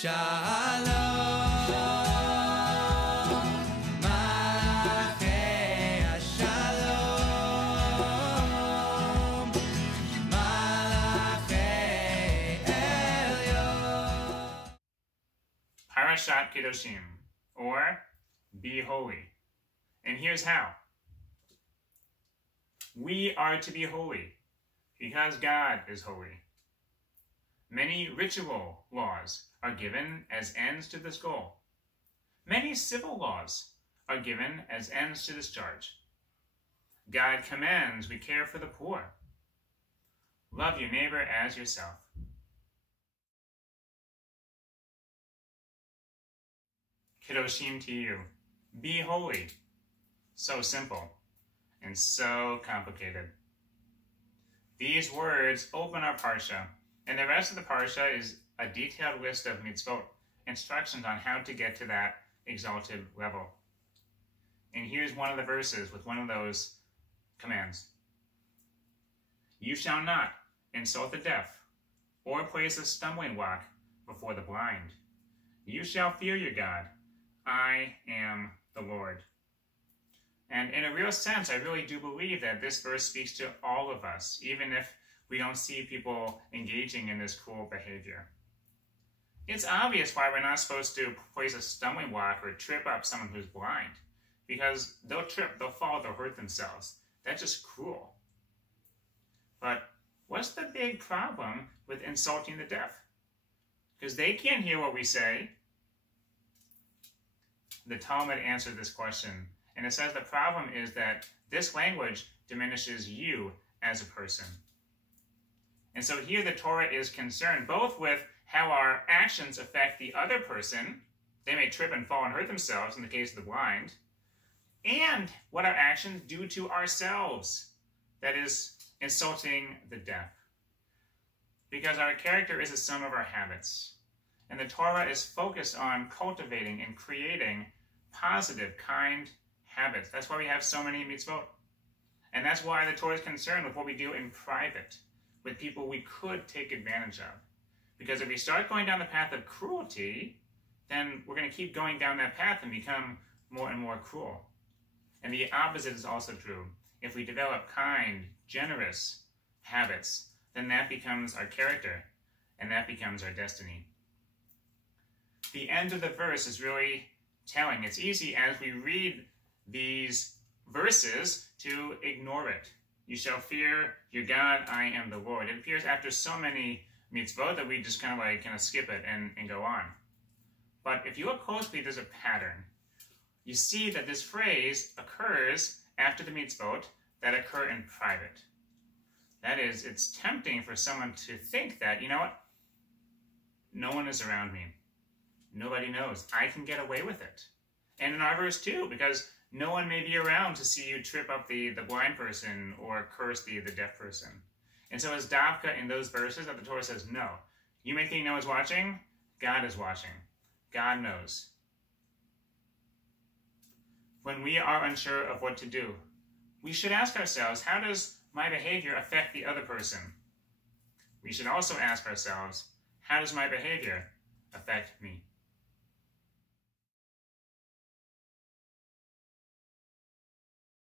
Shalom, Malachei Shalom, Malachei Elyon. Parashat Kedoshim, or Be Holy. And here's how. We are to be holy because God is holy. Many ritual laws are given as ends to this goal. Many civil laws are given as ends to this charge. God commands we care for the poor. Love your neighbor as yourself. Kedoshim to you. Be holy. So simple and so complicated. These words open our parsha, and the rest of the parsha is a detailed list of mitzvot, instructions on how to get to that exalted level. And here's one of the verses with one of those commands. You shall not insult the deaf, or place a stumbling block before the blind. You shall fear your God. I am the Lord. And in a real sense, I really do believe that this verse speaks to all of us, even if we don't see people engaging in this cruel behavior. It's obvious why we're not supposed to place a stumbling block or trip up someone who's blind, because they'll trip, they'll fall, they'll hurt themselves. That's just cruel. But what's the big problem with insulting the deaf? Because they can't hear what we say. The Talmud answered this question, and it says the problem is that this language diminishes you as a person. And so here the Torah is concerned both with how our actions affect the other person. They may trip and fall and hurt themselves in the case of the blind, and what our actions do to ourselves, that is, insulting the deaf. Because our character is a sum of our habits, and the Torah is focused on cultivating and creating positive, kind habits. That's why we have so many mitzvot. And that's why the Torah is concerned with what we do in private, with people we could take advantage of. Because if we start going down the path of cruelty, then we're going to keep going down that path and become more and more cruel. And the opposite is also true. If we develop kind, generous habits, then that becomes our character, and that becomes our destiny. The end of the verse is really telling. It's easy as we read these verses to ignore it. You shall fear your God, I am the Lord. It appears after so many mitzvot that we just kind of skip it and go on. But if you look closely, there's a pattern. You see that this phrase occurs after the mitzvot that occur in private. That is, it's tempting for someone to think that, you know what? No one is around me. Nobody knows. I can get away with it. And in our verse too, because no one may be around to see you trip up the blind person or curse the deaf person. And so it's Davka in those verses that the Torah says, no. You may think no one's watching. God is watching. God knows. When we are unsure of what to do, we should ask ourselves, how does my behavior affect the other person? We should also ask ourselves, how does my behavior affect me?